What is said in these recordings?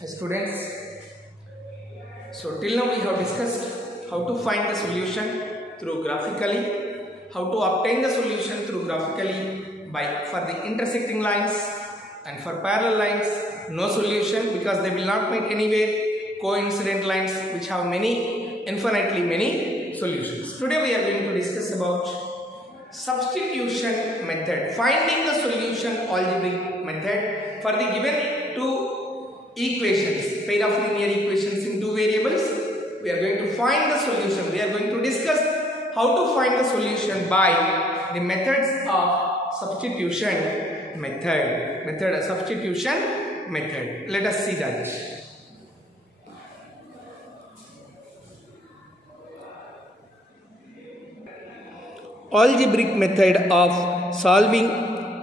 Hi students, so till now we have discussed how to find the solution through graphically, how to obtain the solution through graphically by for the intersecting lines, and for parallel lines no solution because they will not meet anywhere, coincident lines which have infinitely many solutions. Today we are going to discuss about substitution method, finding the solution algebraic method for the given two equations, pair of linear equations in two variables. We are going to find the solution. We are going to discuss how to find the solution by the methods of substitution method. Substitution method. Let us see that. Algebraic method of solving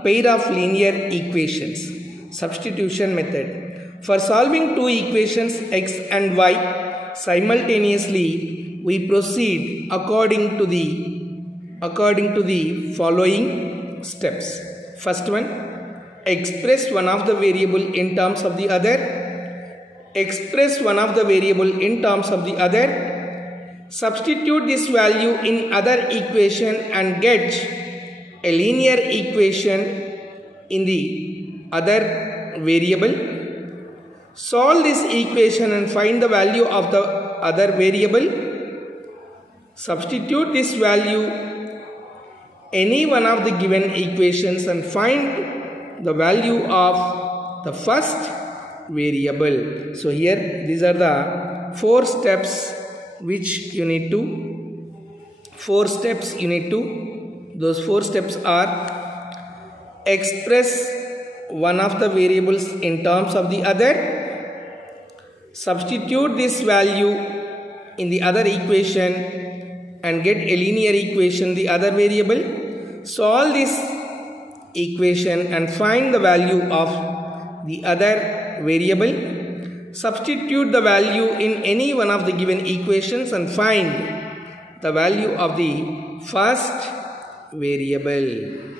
pair of linear equations. Substitution method. For solving two equations x and y simultaneously, we proceed according to the following steps. First one, express one of the variable in terms of the other. Express one of the variable in terms of the other. Substitute this value in other equation and get a linear equation in the other variable. Solve this equation and find the value of the other variable. Substitute this value any one of the given equations and find the value of the first variable. So here these are the four steps which you need to, those four steps are: express one of the variables in terms of the other, substitute this value in the other equation and get a linear equation the other variable, solve this equation and find the value of the other variable, substitute the value in any one of the given equations and find the value of the first variable.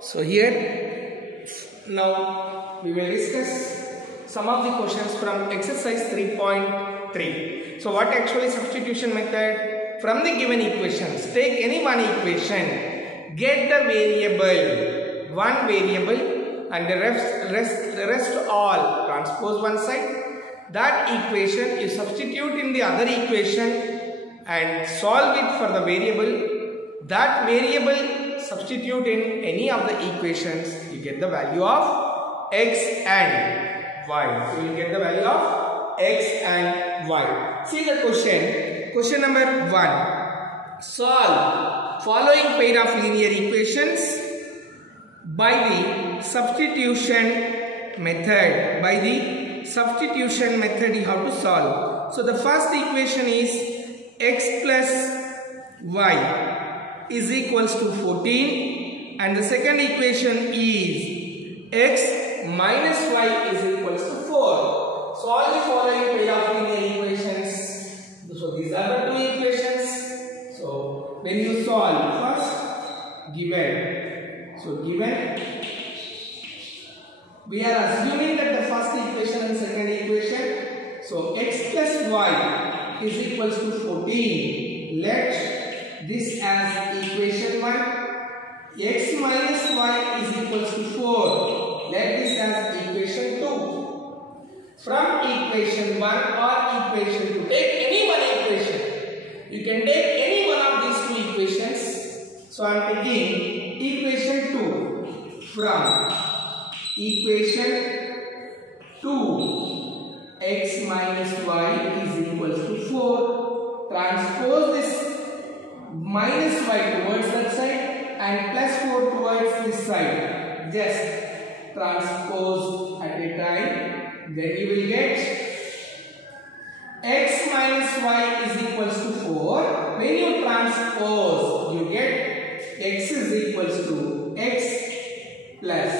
So here now we will discuss some of the questions from exercise 3.3. So what actually substitution method? From the given equations, take any one equation, get the variable, one variable, and the rest all transpose one side. That equation you substitute in the other equation and solve it for the variable. That variable substitute in any of the equations, you get the value of x and y. You will get the value of x and y. See the question. Question number 1. Solve following pair of linear equations by the substitution method. By the substitution method you have to solve. So the first equation is x plus y is equals to 14, and the second equation is x minus y is equals to 4. Solve the following pair of linear equations. So these are the two equations. So when you solve, first given. So given, we are assuming that the first equation and second equation. So x plus y is equals to 14. Let this as equation 1. X minus y is equals to 4. Let this as equation 2. From equation 1 or equation 2, take any one equation. You can take any one of these two equations. So I am taking equation 2. From equation 2, x minus y is equals to 4. Transpose this minus y towards that side and plus 4 towards this side. Just transpose at a time. Then you will get x minus y is equals to 4. When you transpose, you get x is equals to x plus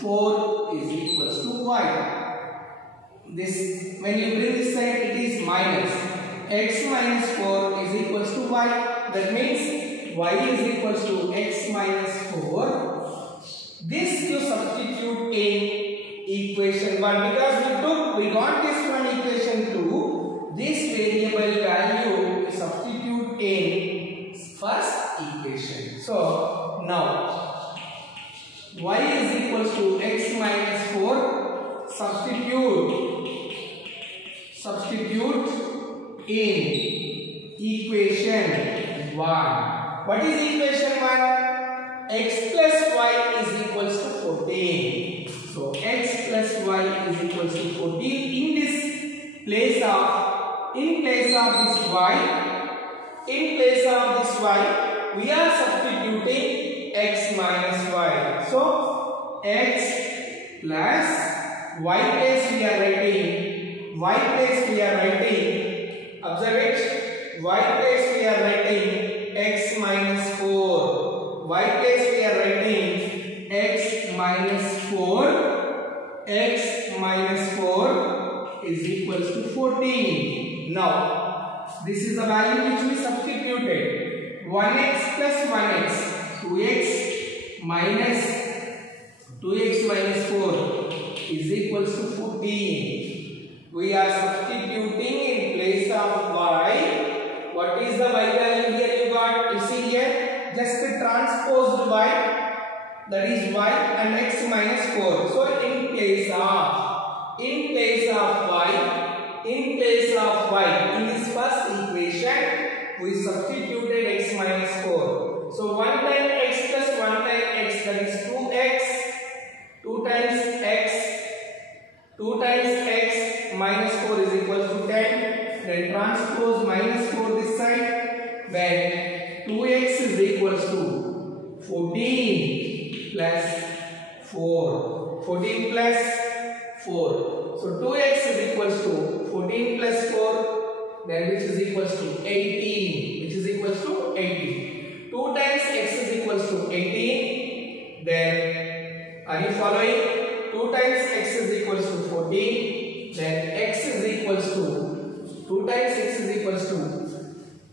4 is equals to y. This, when you bring this side, it is minus. X minus 4 is equals to y. That means y is equals to x minus 4. This you substitute in equation 1 because we got this from equation 2. This variable value substitute in first equation. So now y is equals to x minus 4. Substitute in equation 1. What is equation 1? X plus y is equals to 14. So x plus y is equals to 14. In place of this y, we are substituting x minus y. So x plus y place we are writing, observe it, y place we are writing x minus 4. Y place we are writing x minus 4. X minus 4 is equals to 14. Now, this is the value which we substituted. 1x plus 1x, 2x minus 4 is equals to 14. We are substituting in place of y. What is the y value here you got? You see here, just the transposed y, that is y and x minus 4. So in place of y, in this first equation, we substituted x minus 4. So 1 times x plus 1 times x, that is 2x. 2 times x minus 4 is equal to 10. Then transpose minus 4 this side. Then 2x is equals to 14 plus 4. 14 plus 4. So 2x is equals to 14 plus 4. Then which is equals to 18. 2 times x is equals to 18. Then are you following? 2 times x is equals to 14. Then x is equals to 2 times x is equals to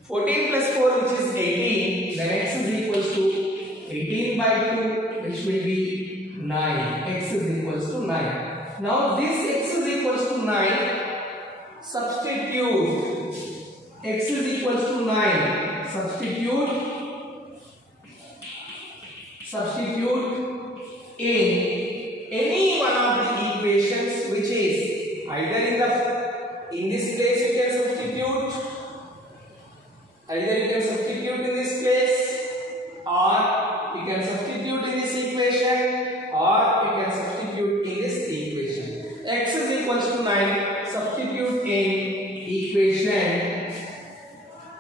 14 plus 4, which is 18. Then x is equals to 18 by 2, which will be 9. X is equals to 9. Now this x is equals to 9. Substitute x is equals to 9. Substitute in any one of the equations, which is either in this place you can substitute, in this place, or you can substitute in this equation, or you can substitute in this equation. X is equals to 9. Substitute in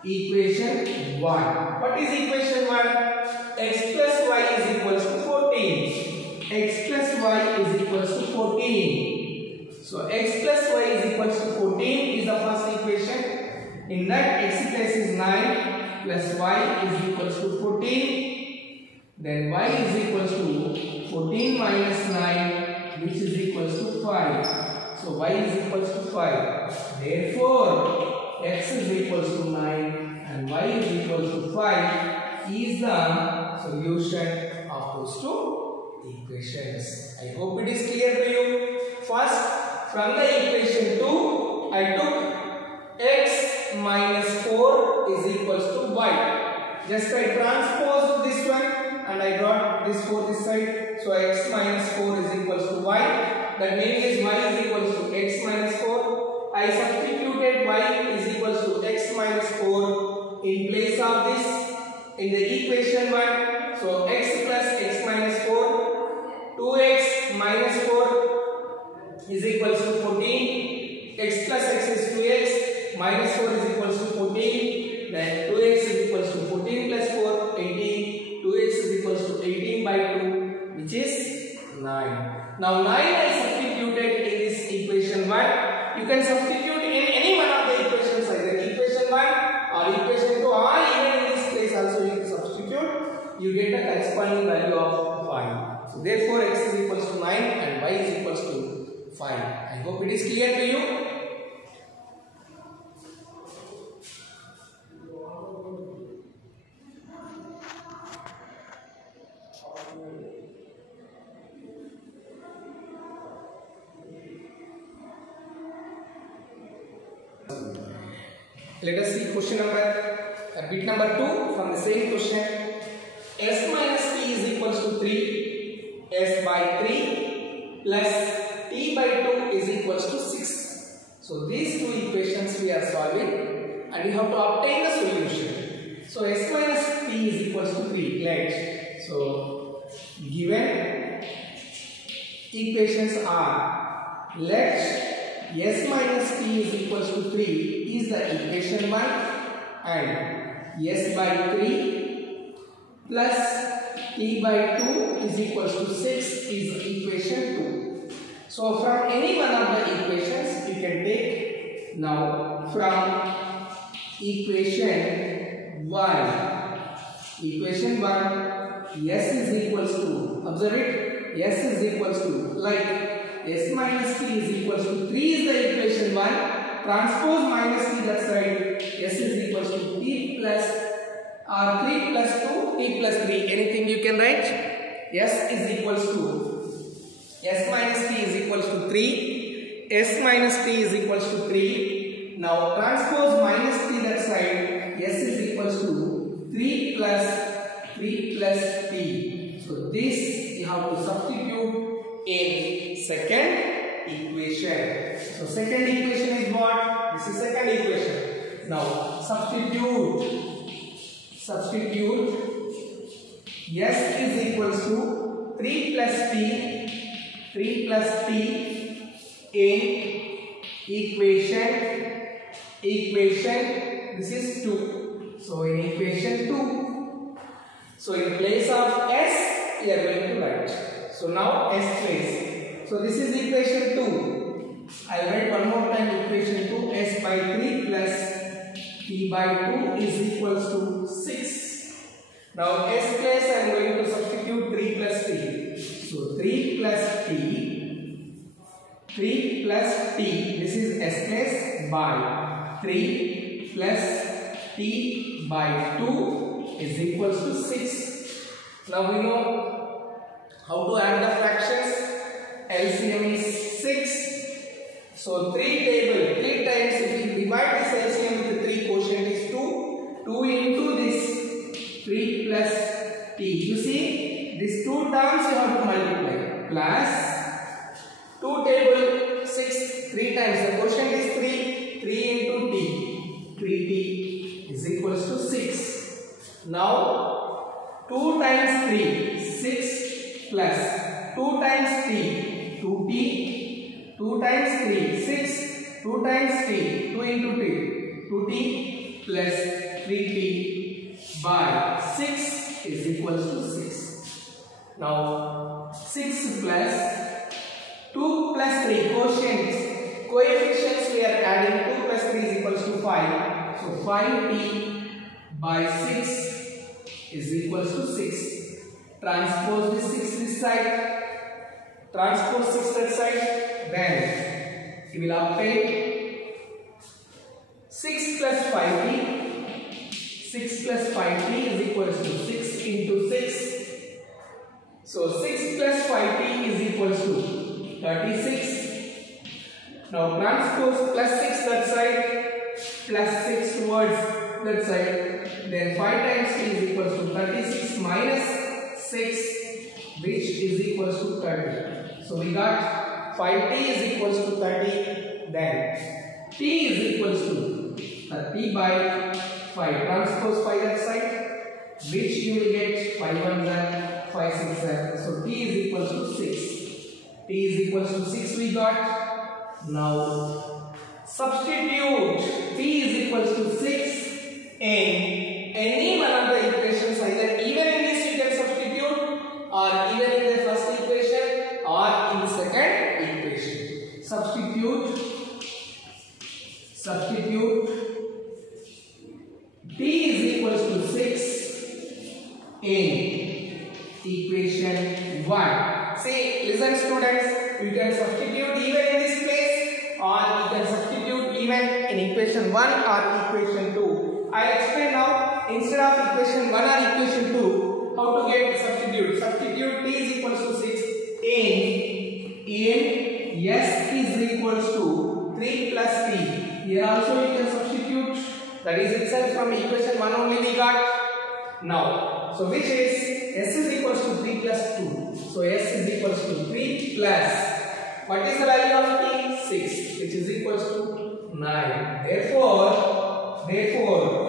equation 1. What is equation 1? X plus y is equals to 14. X plus y is equals to 14. So x plus y is equals to 14 is the first equation. In that, x place is 9 plus y is equals to 14. Then y is equals to 14 minus 9, which is equals to 5. So y is equals to 5. Therefore, x is equals to 9 and y is equals to 5 is the solution of those two equations. I hope it is clear to you. First, from the equation 2, I took x minus 4 is equals to y. Just I transposed this one and I brought this 4 this side. So x minus 4 is equals to y. That means y is equals to x minus 4. I substituted y is equals to x minus 4 in place of this in the equation 1. So x plus x minus 4. 2x minus 4 is equals to 14. X plus x is 2x. Minus 4 is equals to 14. Then 2x is equals to 14 plus 4, 18. 2x is equals to 18 by 2, which is 9. Now 9 I substituted in this equation 1. You can substitute in any one of the equations, either equation 1 or equation 2, or even in this place also you can substitute. You get the corresponding value of 5. So therefore x is equals to 9 and y is equals to 5. I hope it is clear to you. Let us see question bit number 2 from the same question. S minus t is equals to 3, s by 3 plus t by 2 is equals to 6. So these two equations we are solving and we have to obtain the solution. So s minus t is equals to 3. Let. So given equations are, let s minus t is equals to 3 is the equation 1 and s by 3 plus t by 2 is equals to 6 is equation 2. So from any one of the equations you can take. Now from equation 1 s is equals to, observe it, s is equals to, like s minus t is equals to 3 is the equation 1, transpose minus t, that's right, s is equals to t plus 3 plus 2, t plus 3, anything you can write. S is equals to, s minus t is equals to 3, s minus t is equals to 3. Now transpose minus t that side, s is equals to 3 plus t. So this you have to substitute in second equation. So second equation is what? This is second equation. Now substitute s is equals to 3 plus t in equation this is 2. So in equation 2, so in place of s we are going to write. So now s place. So this is equation 2. I will write one more time equation 2, s by 3 plus t by 2 is equals to 6. Now s place I am going to substitute 3 plus t. So 3 plus t, this is s place by 3 plus t by 2 is equals to 6. Now we know how to add the fractions. LCM is 6. So 3 times if we divide this LCM with 3, quotient is 2. 2 into this 3 plus t. You see, these two terms you have to multiply. Plus 2 table 6, 3 times. The quotient is 3. 3 into t. 3t is equals to 6. Now 2 times 3, 6 plus 2 times t, 2t, 2 times 3, 6, 2 times t, 2 into t, 2t plus 3t by 6 is equals to 6. Now 6 plus 2 plus 3, coefficients we are adding, 2 plus 3 is equals to 5. So 5t by 6 is equals to 6. Transpose this 6 this side, transpose 6 that side, then you will obtain 6 plus 5t. 6 plus 5t is equals to 6 into 6. So 6 plus 5t is equals to 36. Now transpose plus 6 that side, plus 6 towards that side, then 5 times t is equals to 36 minus 6, which is equals to 30. So we got 5t is equals to 30, then t is equals to 30 by 5. Transpose 5 that side, which you will get 5 1 and 5 6 7. So t is equals to 6. T is equals to 6 we got. Now substitute t is equals to 6 in any one of the equations, either even in this you can substitute or even in the first equation or in the second equation. Substitute t is equals to 6 in equation 1. See, listen students, you can substitute even in this place or you can substitute even in equation 1 or equation 2. I will explain now. Instead of equation 1 or equation 2, how to get substitute. Substitute t is equals to 6 in s is equals to 3 plus t. Here also you can substitute That is itself from equation 1 only we got. Now, so which is s is equals to 3 plus 2. So s is equals to 3 plus, what is the value of t? 6, which is equals to 9. Therefore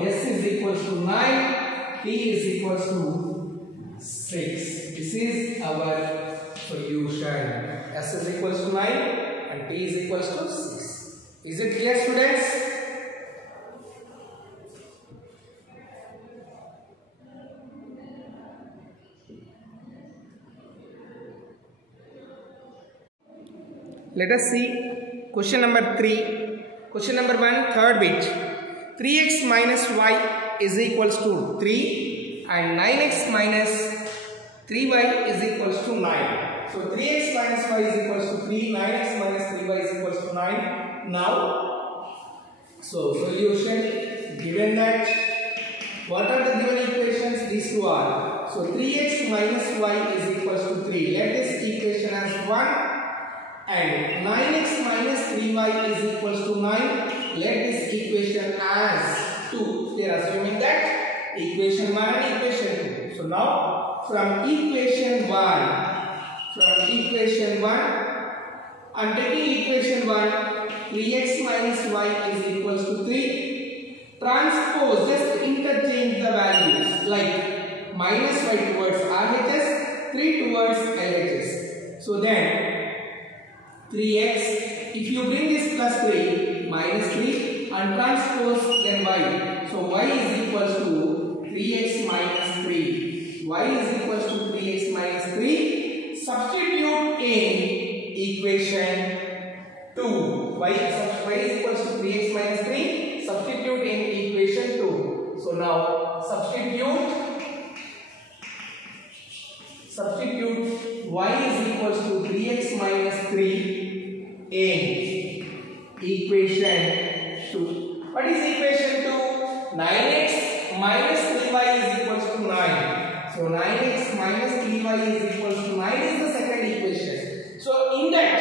s is equals to 9, t is equals to 6. This is our solution. S is equals to 9 and t is equals to 6. Is it clear, students? Let us see question number 3. Question number 1, third bit. 3x minus y is equals to 3 and 9x minus 3y is equals to 9. So 3x minus y is equals to 3, 9x minus 3y is equals to 9. Now, so solution, given that, what are the given equations? These two are. So 3x minus y is equals to 3. Let this equation as 1. And 9x minus 3y is equals to 9. Let this equation as 2. They are assuming that equation 1 and equation 2. So now from equation 1, I am taking equation 1, 3x minus y is equals to 3. Transpose, just interchange the values, like minus y towards RHS, 3 towards LHS. So then 3x, if you bring this plus 3, minus 3 and transpose then y. So y is equals to 3x minus 3. Y is equals to 3x minus 3. Substitute in equation 2. Y is equals to 3x minus 3. Substitute in equation 2. So now substitute y is equals to 3x minus 3 in equation 2. What is equation 2? 9x minus 3y is equals to 9. So 9x minus 3y is equals to 9 is the second equation. So in that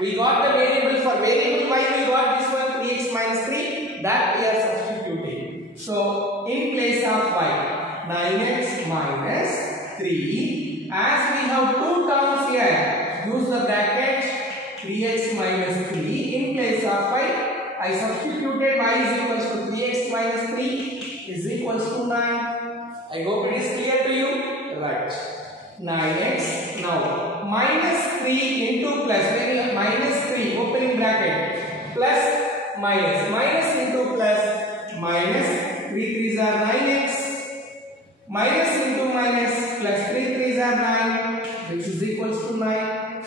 we got the variable, for variable y we got this one 3x minus 3, that we are substituting. So in place of y, 9x minus 3, as we have two terms here, use the bracket 3x minus 3. In place of y, I substituted y is equals to 3x minus 3 is equals to 9. I hope it is clear to you. Right. 9x. Now minus 3 into plus, when minus 3 opening bracket plus minus, minus into plus, minus 3 3s are 9x, minus into minus plus 3 3s are 9, which is equals to 9.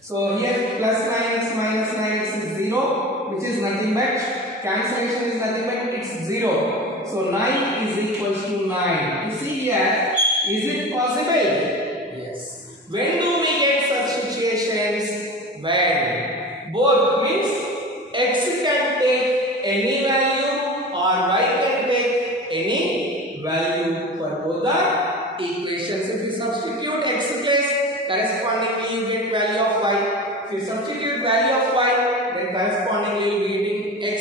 So here plus 9x minus 9x is 0, which is nothing but, cancellation is nothing but, it's 0. So 9 is equals to 9. You see here, is it possible? Yes. When do we get such situations? When both means x can take any value or y can take any value for both the equations. If you substitute x place, correspondingly you get value of y. If you substitute value of y, then correspondingly you will be getting x.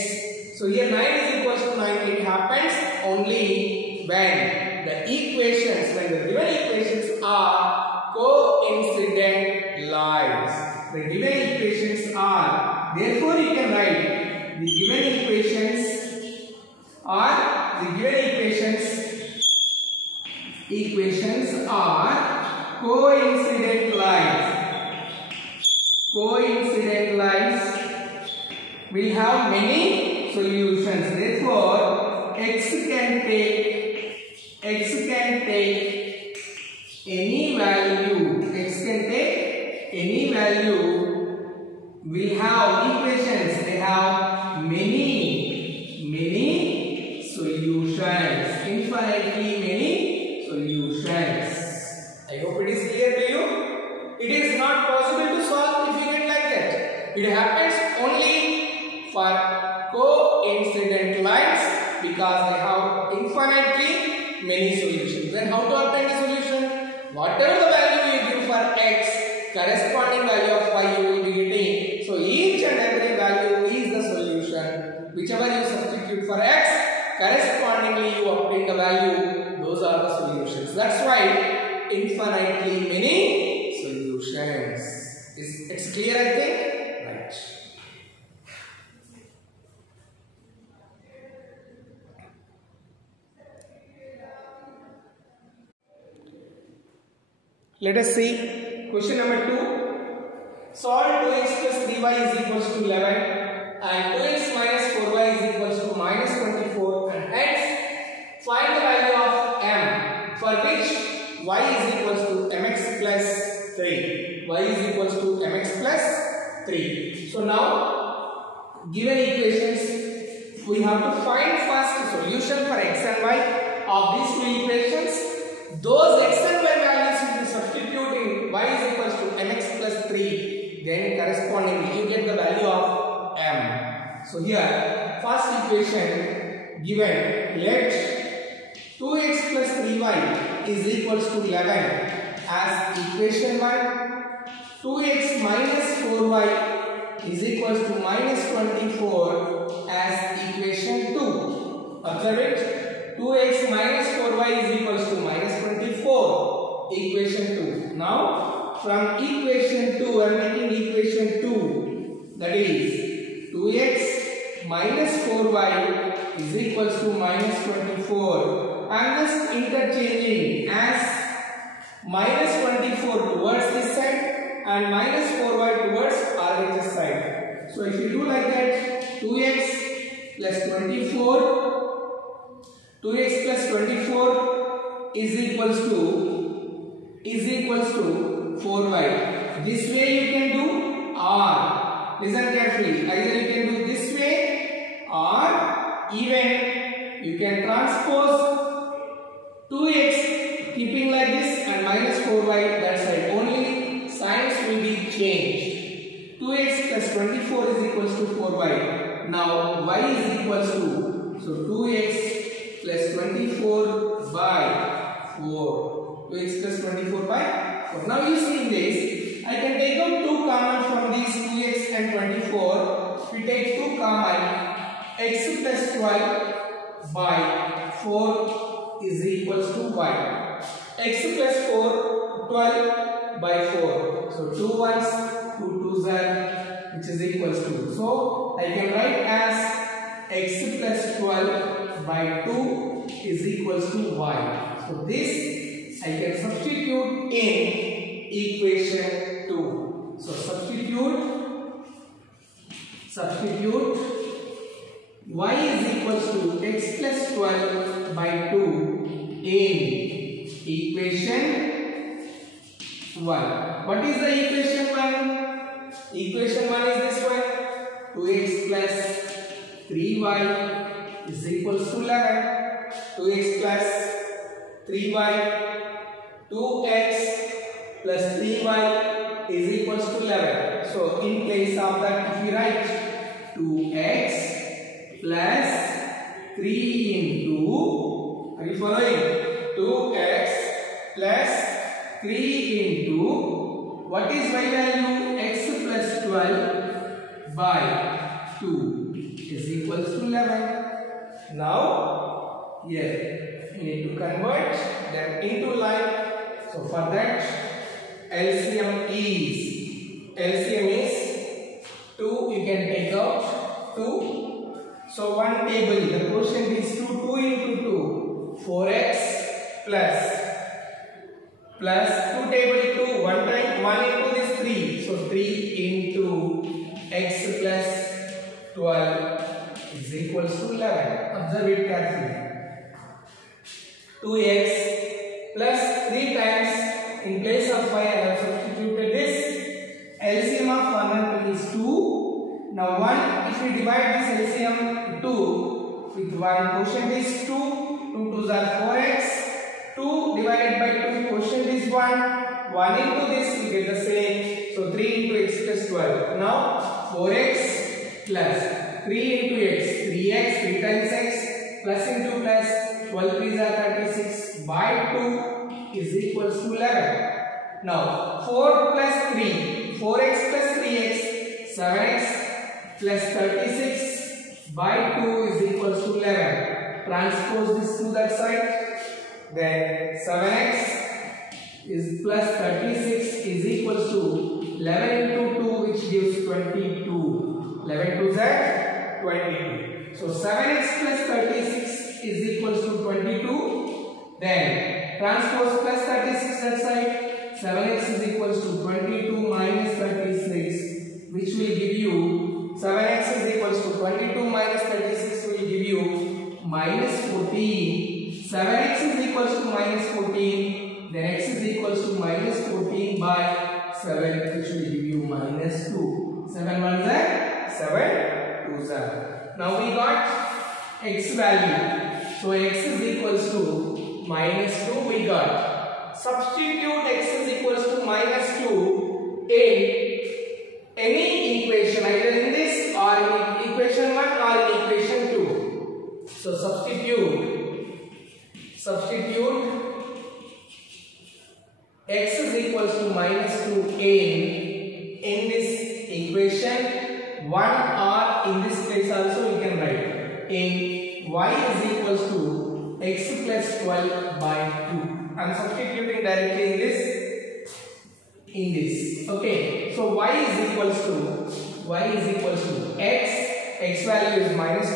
So here 9 is equals to 9. It happens only when the equations, when the given equations are coincident lines. The given equations are, therefore you can write the given equations are, equations are coincident lines. Coincident lines will have many solutions. Therefore, x can take any value. X can take any value. We have equations. They have many solutions. Infinitely many solutions. I hope it is clear to you. It is not possible to solve if you get like that. It happens only for coincident lines because they have infinitely many solutions. Then how to obtain the solution? Whatever the value you give for x, corresponding value of y you will be getting. So each and every value is the solution. Whichever you substitute for x, equations. It's clear, I think? Right. Let us see question number 2. Solve 2x plus 3y is equals to 11 and 2x minus 4y is equals to minus 24, and hence find the value of m for which y is equals to mx plus 3. Y is equals to mx plus 3. So now given equations we have to find first solution for x and y of these two equations. Those x and y values will be substituting y is equals to mx plus 3, then correspondingly you get the value of m. So here first equation given, let 2x plus 3y is equals to 11 as equation 1, 2x minus 4y is equals to minus 24 as equation 2. Observe it, 2x minus 4y is equals to minus 24, equation 2. Now from equation 2 I am making equation 2, that is 2x minus 4y is equals to minus 24. I am just interchanging as minus 24 towards this side and minus 4y towards RHS side. So if you do like that, 2x plus 24 is equals to 4y. This way you can do, or listen carefully, either you can do this way or even you can transpose 2x keeping like this and minus 4y that side. Only signs will be changed. 2x plus 24 is equals to 4y. Now y is equals to, so 2x plus 24 by 4. 2x plus 24 by 4. Now you see in this, I can take out 2 common from these 2x and 24. We take 2 common, x plus 12 by 4 is equals to y. X plus 4, 12 by 4. So 2 ones, 2 twos are, which is equals to. So I can write as x plus 12 by 2 is equals to y. So this I can substitute in equation 2. So substitute y is equals to x plus 12 by 2 in equation 1. What is the equation 1? Equation 1 is this one. 2x plus 3y is equals to 11. 2x plus 3y, 2x plus 3y is equals to 11. So in place of that, if we write 2x plus 3 into, are you following? 2x plus 3 into, what is y value? X plus 12 by 2 is equals to 11. Now here we need to convert them into line. So for that LCM is 2. You can take out 2. So one table, the quotient is 2 into 2, 4x plus 2 table 2, 1 time 1 into this 3. So 3 into x plus 12 is equals to 11. Observe it carefully. 2x plus 3 times, in place of 5 I have substituted this. LCM of 1 and 2 is 2. Now 1, if we divide this LCM 2 with 1, quotient is 2. 2 2s are 4x. 2 divided by 2, quotient is 1. 1 into this we get the same. So 3 into x plus 12. Now 4x plus 3 into x, 3x, 3 times x, plus into plus, 12 3s are 36 by 2 is equals to 11. Now 4 plus 3, 4x plus 3x, 7x plus 36 by 2 is equals to 11. Transpose this to that side. Then 7x is plus 36 is equals to 11 into 2, which gives 22. 11 to that 22. So 7x plus 36 is equals to 22. Then transpose plus 36 that side. 7x is equals to 22 minus 36, which will give you 7x is equals to 22 minus 36 will give you minus 14. 7x is equals to minus 14. Then x is equals to minus 14 by 7, which will give you minus 2. 7 1 are 7 2 are. Now we got x value. So x is equals to minus 2 we got. Substitute x is equals to minus 2 in any equation, either in this or in equation 1 or in equation 2. So substitute x is equals to minus 2 in this equation 1, or in this case also you can write in y is equals to x plus 12 by 2. I am substituting directly in this. Okay, so y is equals to x value is minus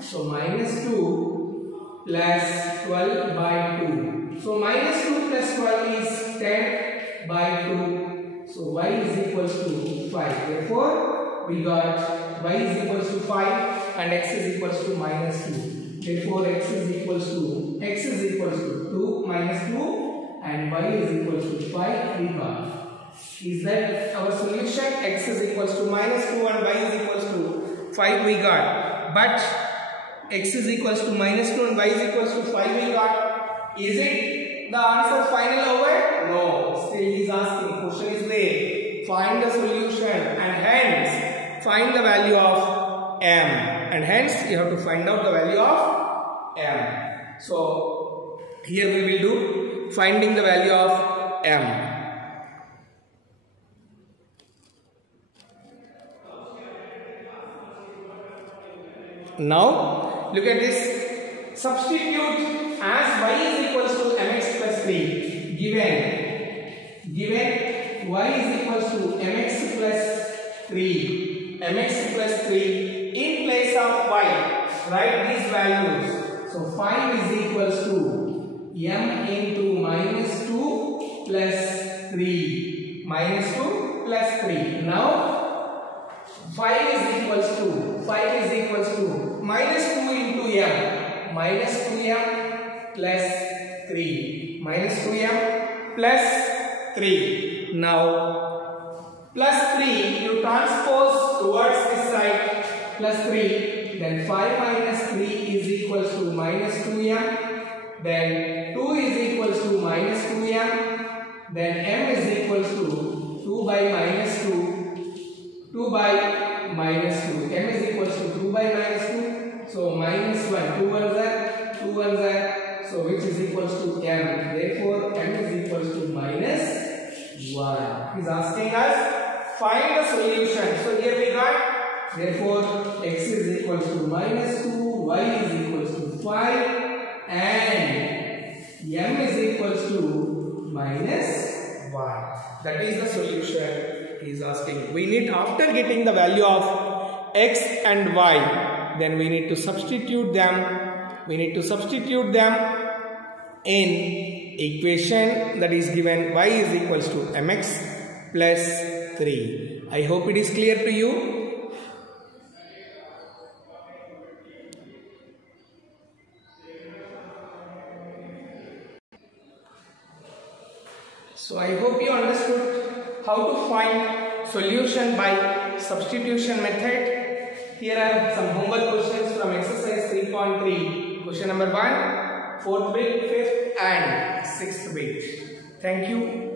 2, so minus 2 plus 12 by 2. So minus 2 plus 12 is 10 by 2. So y is equals to 5. Therefore we got y is equals to 5 and x is equals to minus 2. Therefore x is equals to 2 minus 2 and y is equals to 5 we got. Is that our solution? X is equals to minus 2 and y is equals to 5 we got. But x is equals to minus 2 and y is equals to 5 we got. Is it the answer final over? No. Still he is asking. Question is there. Find the solution and hence find the value of m. And hence you have to find out the value of m. So here we will do finding the value of m. Now look at this. Substitute as y is equals to mx plus 3. Given y is equals to mx plus 3. mx plus 3 in place of y. Write these values. So 5 is equals to m into minus 2 plus 3. Minus 2 plus 3. Now 5 is equals to minus 2 into m. Minus 2m plus 3. Minus 2m plus 3. Now plus 3 you transpose towards this side. Plus 3. Then 5 minus 3 is equals to minus 2m. Then 2 is equals to minus 2m. Then m is equals to 2 by minus 2. 2 by minus 2. m is equals to 2 by minus 2. So minus 1. 2 1s are 2 1s are. So which is equals to m. Therefore m is equals to minus 1. He is asking us find the solution. So here we got. Therefore x is equals to minus 2. Y is equals to 5. And m is equals to minus 1. That is the solution. He is asking. We need, after getting the value of x and y, then we need to substitute them. We need to substitute them in equation that is given y is equals to mx plus 3. I hope it is clear to you. So I hope you understood how to find solution by substitution method. Here are some homework questions from exercise 3.3. Question number 1, 4th bit, 5th and 6th bit. Thank you.